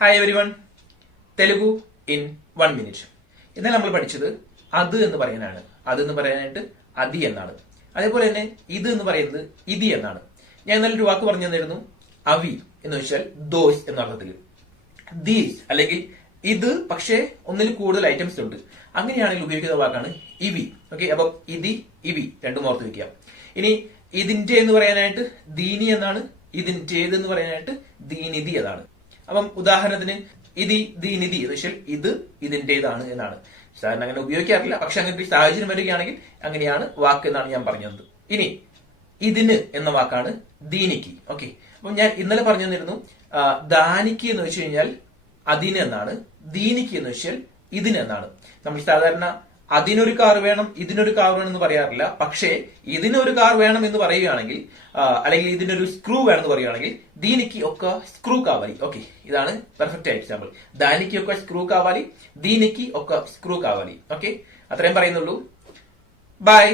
Hi every one, Telugu in 1 minute. ഇന്നലെ നമ്മൾ പഠിച്ചത് അത് എന്ന് പറയാനാണ്. അത് എന്ന് പറയാനായിട്ട് അതി എന്നാണ്. അതേപോലെ തന്നെ ഇത് എന്ന് പറയുന്നത് ഇതി എന്നാണ്. ഞാൻ ഇന്നലെ ഒരു വാക്ക് പറഞ്ഞു തന്നിരുന്നു, അവി എന്ന് വെച്ചാൽ ദോസ് എന്ന അർത്ഥത്തിൽ. ദീസ് അല്ലെങ്കിൽ ഇത്, പക്ഷേ ഒന്നിൽ കൂടുതൽ ഐറ്റംസ് ഉണ്ട്. അങ്ങനെയാണെങ്കിൽ ഉപയോഗിക്കുന്ന വാക്കാണ് ഇവി. ഓക്കെ, അപ്പൊ ഇതി ഇവി രണ്ടും ഓർത്ത് വെക്കുക. ഇനി ഇതിന്റെ എന്ന് പറയാനായിട്ട് ദീനി എന്നാണ്, ഇതിന്റേത് എന്ന് പറയാനായിട്ട് ദീനിതി എന്നാണ്. അപ്പം ഉദാഹരണത്തിന് ഇതി ദീനിതി എന്ന് വെച്ചാൽ ഇത് ഇതിന്റേതാണ് എന്നാണ്. സാധാരണ അങ്ങനെ ഉപയോഗിക്കാറില്ല, പക്ഷെ അങ്ങനത്തെ ഒരു സാഹചര്യം വരികയാണെങ്കിൽ അങ്ങനെയാണ് വാക്ക് എന്നാണ് ഞാൻ പറഞ്ഞത്. ഇനി ഇതിന് എന്ന വാക്കാണ് ദീനിക്ക്. ഓക്കെ, അപ്പം ഞാൻ ഇന്നലെ പറഞ്ഞു തന്നിരുന്നു, ദാനിക്ക് എന്ന് വെച്ച് കഴിഞ്ഞാൽ അതിന് എന്നാണ്, ദീനിക്ക് എന്ന് വെച്ചാൽ ഇതിന് എന്നാണ്. നമ്മൾ സാധാരണ അതിനൊരു കാർ വേണം ഇതിനൊരു കാർ വേണം എന്ന് പറയാറില്ല. പക്ഷേ ഇതിനൊരു കാർ വേണം എന്ന് പറയുകയാണെങ്കിൽ, അല്ലെങ്കിൽ ഇതിനൊരു സ്ക്രൂ വേണം എന്ന് പറയുകയാണെങ്കിൽ ദീനിക്ക് ഒക്കെ സ്ക്രൂ കാവാലി. ഓക്കെ, ഇതാണ് പെർഫെക്റ്റ് എക്സാമ്പിൾ. ദാനിക്ക് ഒക്കെ സ്ക്രൂ കാവാലി, ദീനിക്ക് ഒക്കെ സ്ക്രൂ കാവാലി. ഓക്കെ, അത്രയും പറയുന്നുള്ളൂ. ബൈ.